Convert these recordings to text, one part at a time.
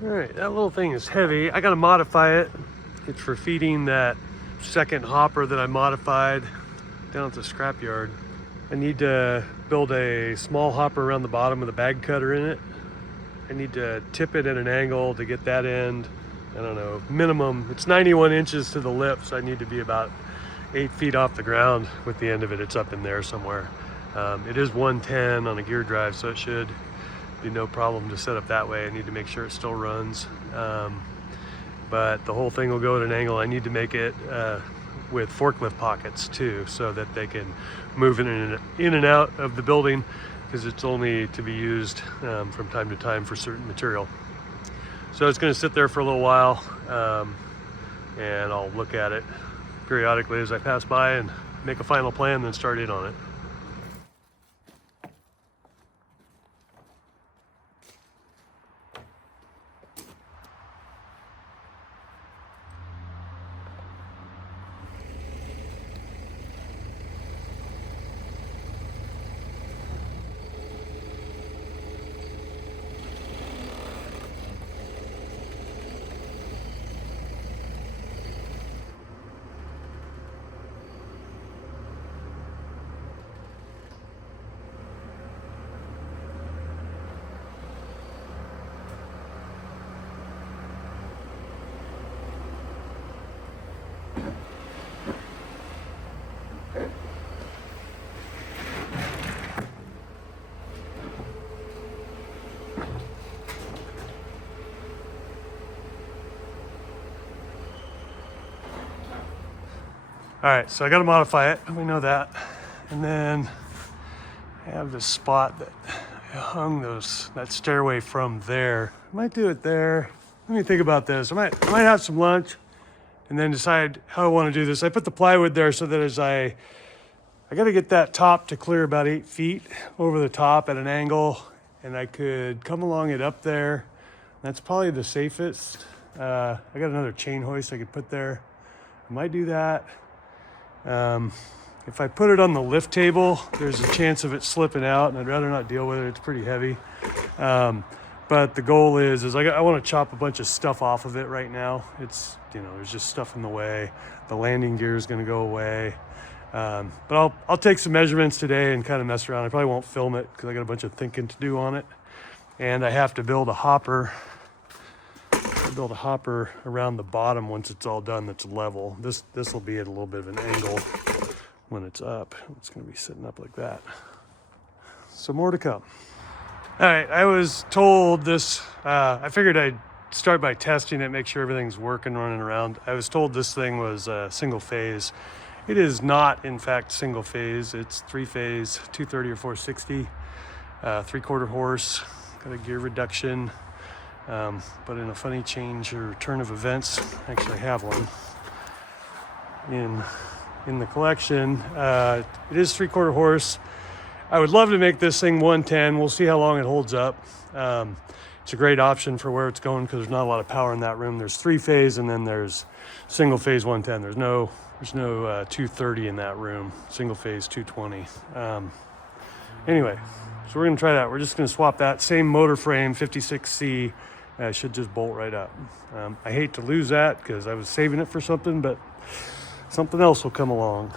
All right, that little thing is heavy. I gotta modify it. It's for feeding that second hopper that I modified down at the scrapyard. I need to build a small hopper around the bottom with a bag cutter in it. I need to tip it at an angle to get that end. I don't know, minimum, it's 91 inches to the lip, so I need to be about 8 feet off the ground with the end of it. It's up in there somewhere. It is 110 on a gear drive, so it should be no problem to set up that way. I need to make sure it still runs. But the whole thing will go at an angle. I need to make it with forklift pockets too, so that they can move in and out of the building, because it's only to be used from time to time for certain material. So it's going to sit there for a little while, and I'll look at it periodically as I pass by and make a final plan, then start in on it. All right, so I got to modify it. We know that. And then I have this spot that I hung that stairway from there. I might do it there. Let me think about this. I might have some lunch and then decide how I want to do this. I put the plywood there so that as I got to get that top to clear about 8 feet over the top at an angle, and I could come along it up there. That's probably the safest. I got another chain hoist I could put there. I might do that. If I put it on the lift table, there's a chance of it slipping out, and I'd rather not deal with it. It's pretty heavy. But the goal is I want to chop a bunch of stuff off of it right now. It's, there's just stuff in the way. The landing gear is going to go away. But I'll take some measurements today and kind of mess around. I probably won't film it because I got a bunch of thinking to do on it. And I have to build a hopper. Build a hopper around the bottom once it's all done that's level. This will be at a little bit of an angle when it's up. It's going to be sitting up like that. So more to come. All right, I was told this, I figured I'd start by testing it, make sure everything's working, running around. I was told this thing was single phase. It is not, in fact, single phase. It's 3-phase, 230 or 460, 3/4 horse, got a gear reduction. But in a funny change or turn of events, I actually have one in the collection. It is 3/4 horse. I would love to make this thing 110. We'll see how long it holds up. It's a great option for where it's going because there's not a lot of power in that room. There's 3-phase and then there's single phase 110. There's no 230 in that room. Single phase 220. Anyway, so we're gonna try that. We're just gonna swap that same motor frame, 56C. Should just bolt right up. I hate to lose that because I was saving it for something, but something else will come along.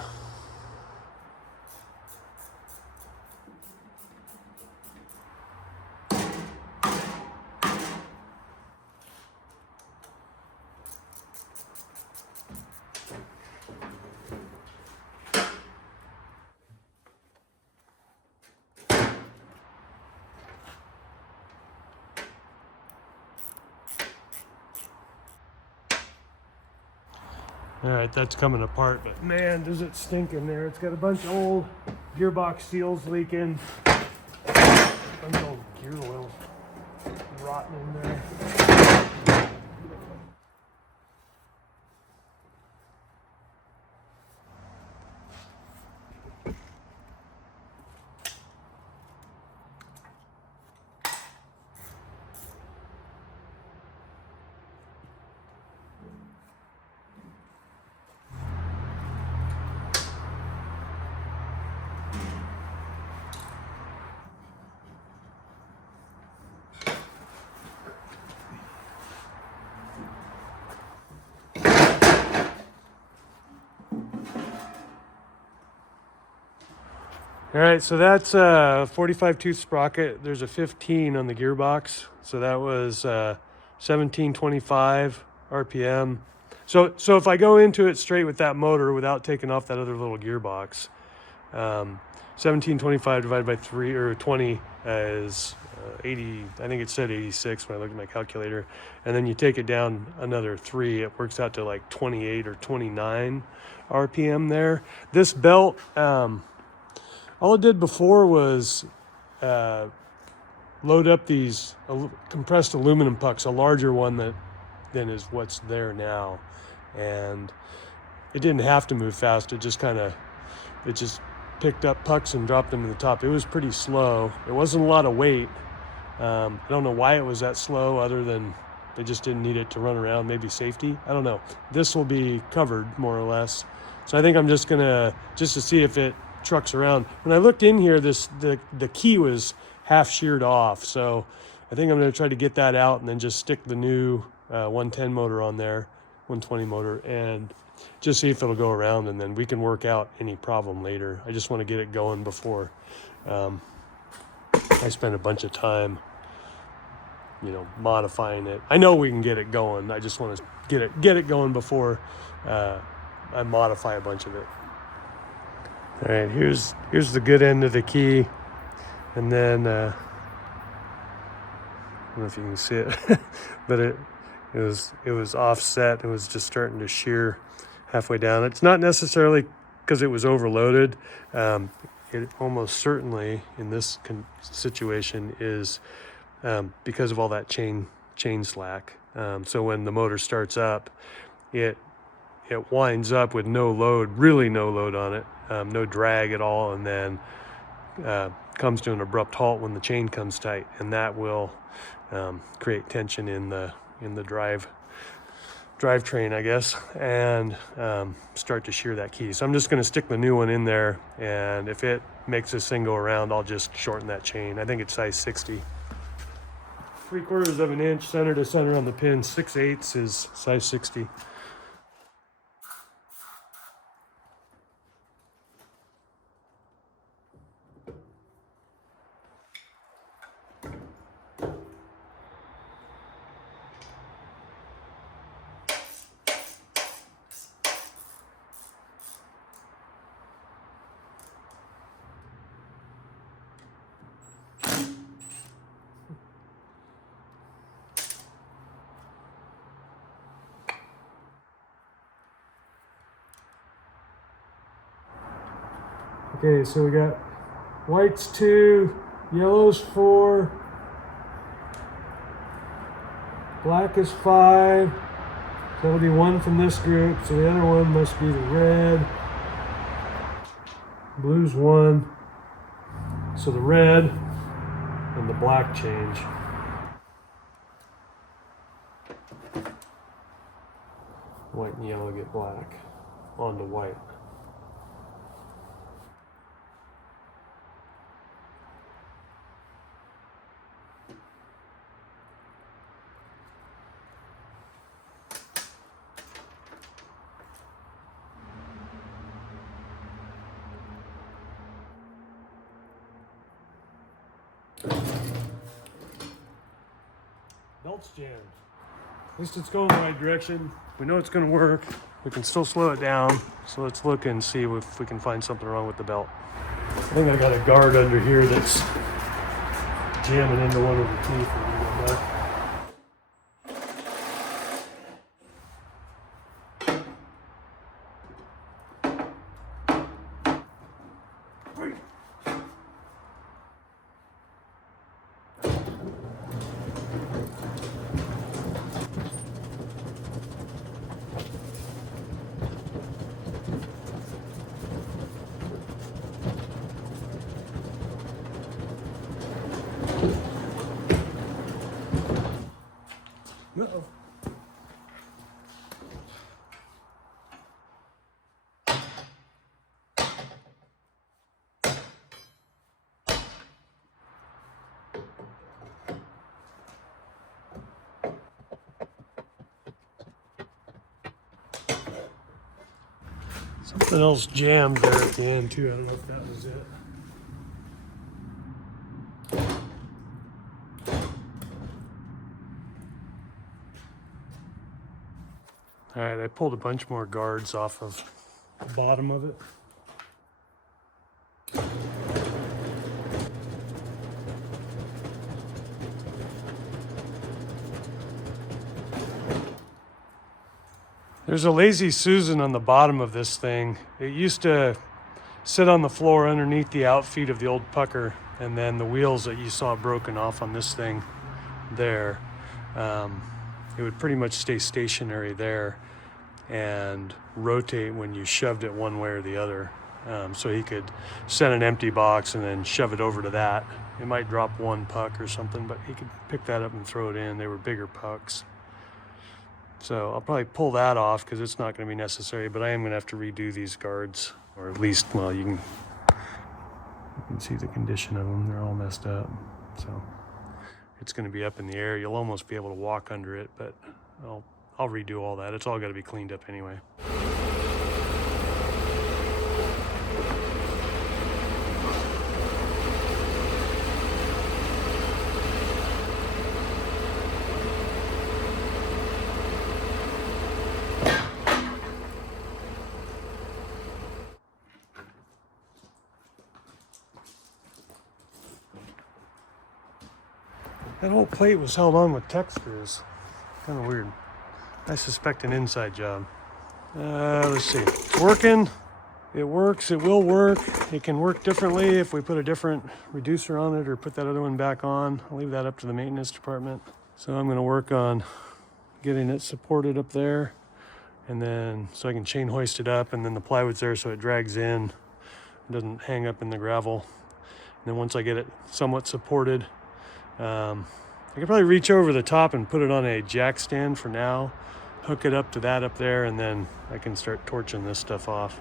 All right, that's coming apart, but man, does it stink in there. It's got a bunch of old gearbox seals leaking, a bunch of old gear oil rotting in there. All right, so that's a 45 tooth sprocket. There's a 15 on the gearbox. So that was 1725 RPM. So if I go into it straight with that motor without taking off that other little gearbox, 1725 divided by 3 or 20 is 80. I think it said 86 when I looked at my calculator. And then you take it down another 3, it works out to like 28 or 29 RPM there. This belt, all it did before was load up these compressed aluminum pucks, a larger one than is what's there now. And it didn't have to move fast. It just picked up pucks and dropped them to the top. It was pretty slow. It wasn't a lot of weight. I don't know why it was that slow, other than they just didn't need it to run around, maybe safety. I don't know. This will be covered more or less. So I think I'm just to see if it trucks around. When I looked in here, the key was half sheared off. So I think I'm gonna try to get that out and then just stick the new 110 motor on there, 120 motor, and just see if it'll go around, and then we can work out any problem later. I just want to get it going before I spend a bunch of time, modifying it. I know we can get it going. I just want to get it going before I modify a bunch of it. All right, here's the good end of the key, and then I don't know if you can see it, but it was offset. It was just starting to shear halfway down. It's not necessarily because it was overloaded. It almost certainly in this situation is because of all that chain slack. So when the motor starts up, it winds up with no load, really no load on it, no drag at all, and then comes to an abrupt halt when the chain comes tight, and that will create tension in the drivetrain, I guess, and start to shear that key. So I'm just going to stick the new one in there, and if it makes this thing go around, I'll just shorten that chain. I think it's size 60. 3/4 of an inch center to center on the pin. 6/8 is size 60. Okay, so we got whites 2, yellows 4, black is 5, so that'll be 1 from this group, so the other one must be the red. Blue's 1, so the red and the black change. White and yellow get black onto white. Belt's jammed. At least it's going the right direction. We know it's going to work. We can still slow it down. So let's look and see if we can find something wrong with the belt. I think I got a guard under here that's jamming into one of the teeth. Uh-oh. Something else jammed there at the end too. I don't know if that was it. All right, I pulled a bunch more guards off of the bottom of it. There's a Lazy Susan on the bottom of this thing. It used to sit on the floor underneath the outfeed of the old pucker, and then the wheels that you saw broken off on this thing there, it would pretty much stay stationary there and rotate when you shoved it one way or the other. So he could set an empty box and then shove it over to that. It might drop one puck or something, but he could pick that up and throw it in. They were bigger pucks. So I'll probably pull that off because it's not going to be necessary, but I am going to have to redo these guards, or at least, well, you can see the condition of them. They're all messed up. So it's going to be up in the air. You'll almost be able to walk under it, but I'll redo all that. It's all got to be cleaned up anyway. That whole plate was held on with Tech screws. Kind of weird. I suspect an inside job. Let's see. It's working. It works. It will work. It can work differently if we put a different reducer on it or put that other one back on. I'll leave that up to the maintenance department. So I'm going to work on getting it supported up there, and then so I can chain hoist it up, and then the plywood's there so it drags in. It doesn't hang up in the gravel. And then once I get it somewhat supported, I could probably reach over the top and put it on a jack stand for now, hook it up to that up there, and then I can start torching this stuff off.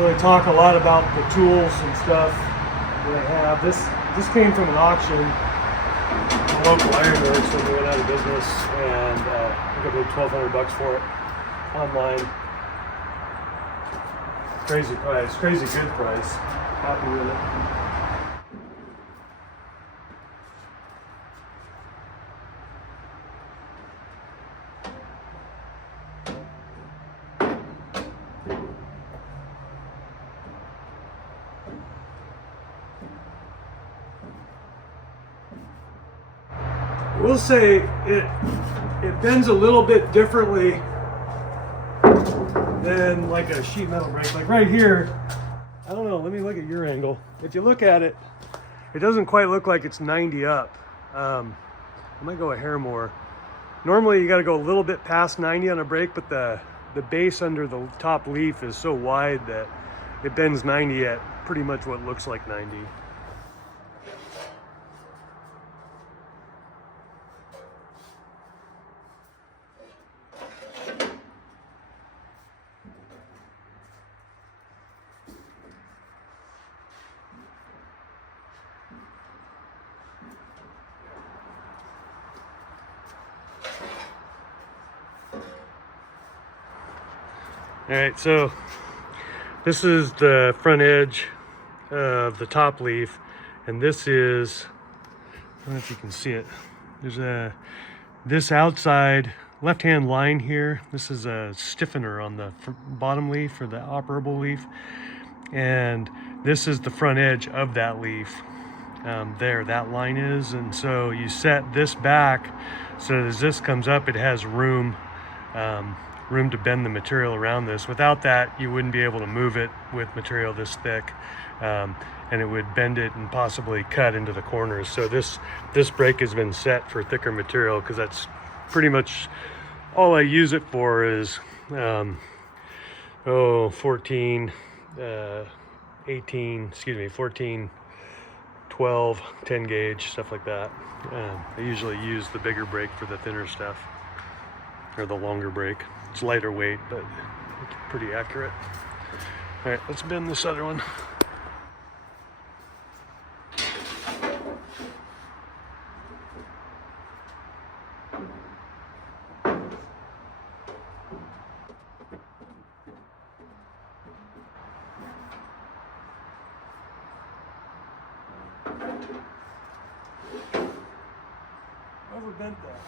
really talk a lot about the tools and stuff that I have. This came from an auction, a local ironworks when we went out of business, and I think I paid $1,200 for it online. Crazy price, crazy good price. Happy with it. We'll say it bends a little bit differently than like a sheet metal brake. Like right here, I don't know, let me look at your angle. If you look at it, it doesn't quite look like it's 90 up. I might go a hair more. Normally you got to go a little bit past 90 on a brake, but the base under the top leaf is so wide that it bends 90 at pretty much what looks like 90. All right, so this is the front edge of the top leaf, and this is, I don't know if you can see it, there's this outside left-hand line here. This is a stiffener on the bottom leaf, or the operable leaf, and this is the front edge of that leaf. There, that line is, and so you set this back so that as this comes up, it has room to bend the material around this. Without that, you wouldn't be able to move it with material this thick, and it would bend it and possibly cut into the corners. So this brake has been set for thicker material, because that's pretty much all I use it for is 14, 12, 10 gauge, stuff like that. I usually use the bigger brake for the thinner stuff, or the longer brake. It's lighter weight, but it's pretty accurate. All right, let's bend this other one. Whoever bent that?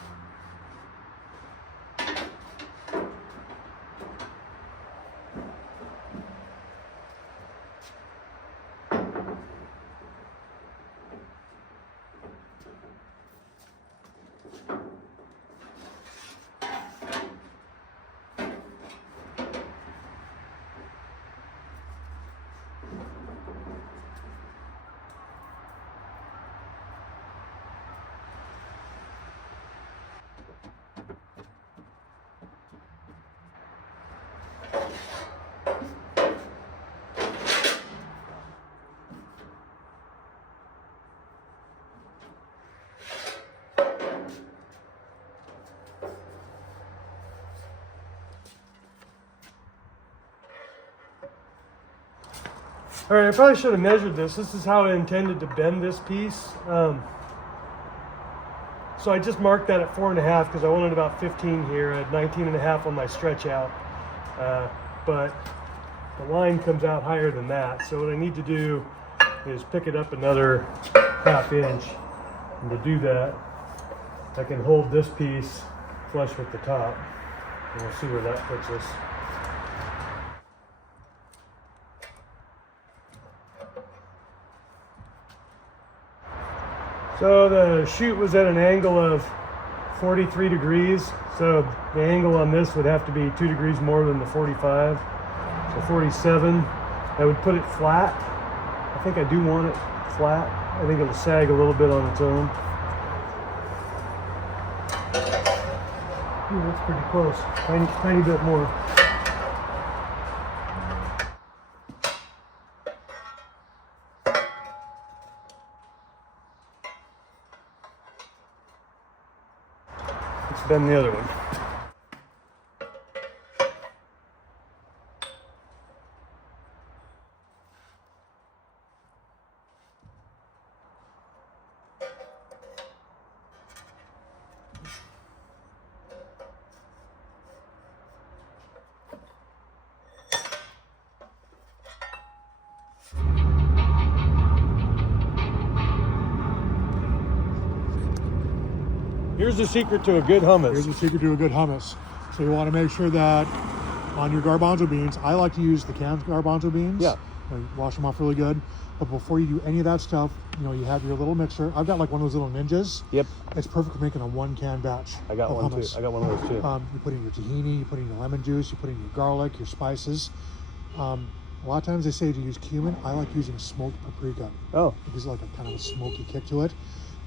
All right, I probably should have measured this. This is how I intended to bend this piece. So I just marked that at 4.5 because I wanted about 15 here. I had 19.5 on my stretch out, but the line comes out higher than that. So what I need to do is pick it up another ½ inch. And to do that, I can hold this piece flush with the top. And we'll see where that puts us. So the chute was at an angle of 43 degrees. So the angle on this would have to be 2 degrees more than the 45. So 47. I would put it flat. I think I do want it flat. I think it'll sag a little bit on its own. Ooh, that's pretty close. Tiny bit more. Let's bend the other one. Here's the secret to a good hummus. Here's the secret to a good hummus. So you want to make sure that on your garbanzo beans, I like to use the canned garbanzo beans. Yeah. Wash them off really good. But before you do any of that stuff, you know, you have your little mixer. I've got like one of those little ninjas. Yep. It's perfect for making a one can batch. I got one hummus. too. I got one of those too. You put in your tahini, you put in your lemon juice, you put in your garlic, your spices. A lot of times they say to use cumin. I like using smoked paprika. Oh. It gives like a kind of a smoky kick to it.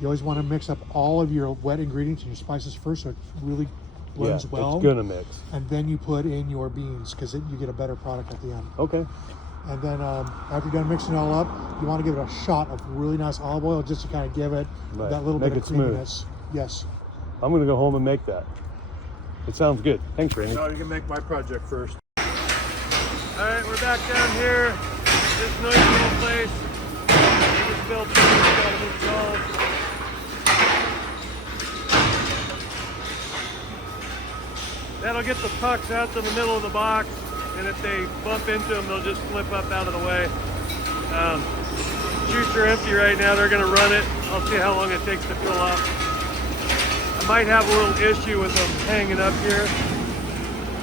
You always want to mix up all of your wet ingredients and your spices first, so it really blends well. It's gonna mix. And then you put in your beans because you get a better product at the end. Okay. And then after you're done mixing it all up, you want to give it a shot of really nice olive oil just to kind of give it that little bit of creaminess. Smooth. Yes. I'm gonna go home and make that. It sounds good. Thanks, Randy. Now you can make my project first. All right, we're back down here. This noisy little place. It was built got installed. That'll get the pucks out to the middle of the box, and if they bump into them, they'll just flip up out of the way. Chutes are empty right now. They're gonna run it. I'll see how long it takes to fill up. I might have a little issue with them hanging up here,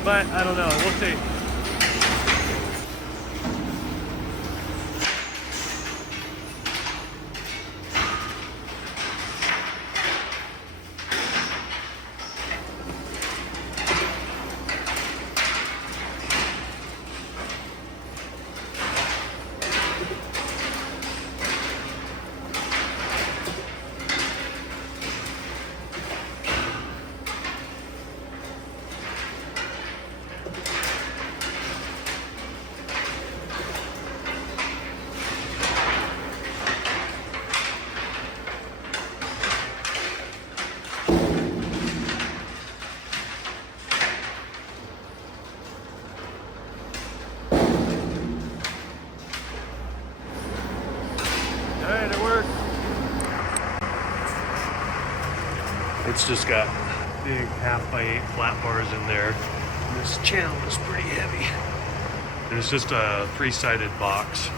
but I don't know. We'll see. It's just got big 1/2x8 flat bars in there. And this channel is pretty heavy. And it's just a 3-sided box.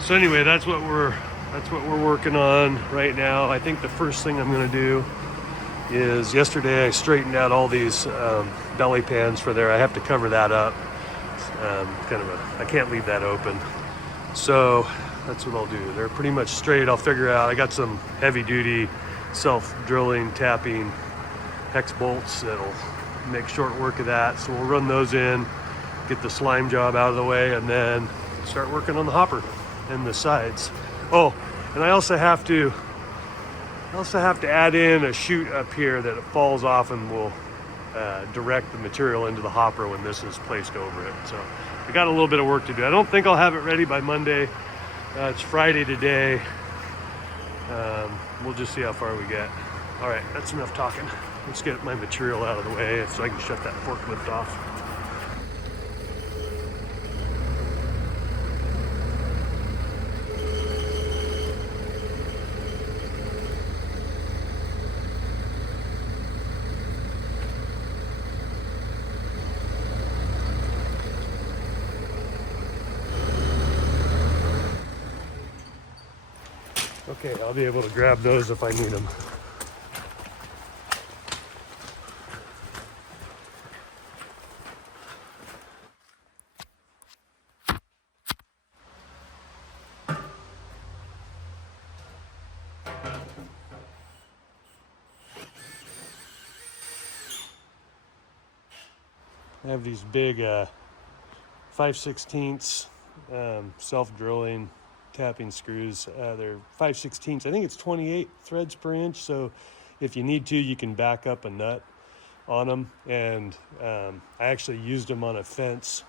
So anyway, that's what we're working on right now. I think the first thing I'm gonna do is, yesterday I straightened out all these belly pans for there. I have to cover that up. I can't leave that open. So that's what I'll do. They're pretty much straight. I'll figure out, I got some heavy duty self-drilling, tapping hex bolts that'll make short work of that. So we'll run those in, get the slime job out of the way, and then start working on the hopper and the sides. Oh, and I also have to add in a chute up here that it falls off and will direct the material into the hopper when this is placed over it. So I got a little bit of work to do. I don't think I'll have it ready by Monday. It's Friday today. We'll just see how far we get. All right, that's enough talking. Let's get my material out of the way so I can shut that forklift off. Okay, I'll be able to grab those if I need them. I have these big 5/16 self-drilling tapping screws. They're 5/16. I think it's 28 threads per inch. So if you need to, you can back up a nut on them. And I actually used them on a fence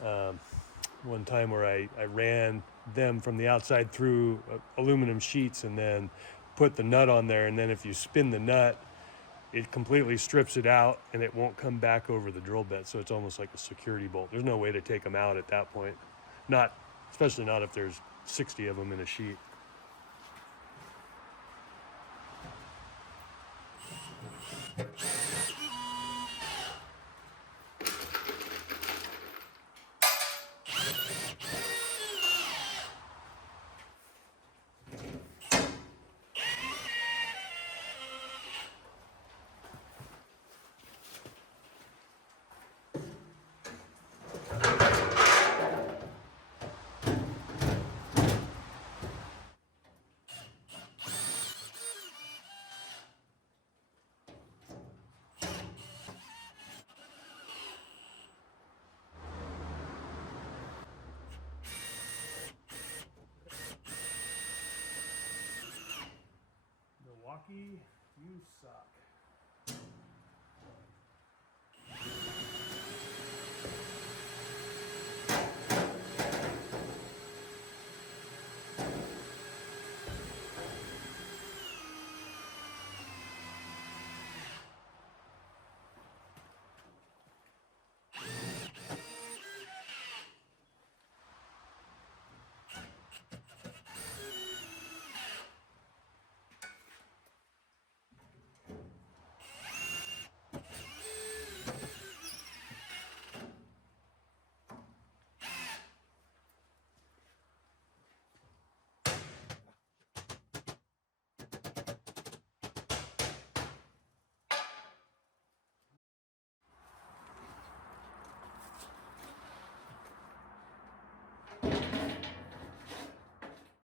one time where I ran them from the outside through aluminum sheets and then put the nut on there. And then if you spin the nut, it completely strips it out and it won't come back over the drill bit. So it's almost like a security bolt. There's no way to take them out at that point. Especially not if there's 60 of them in a sheet. Rocky, you suck.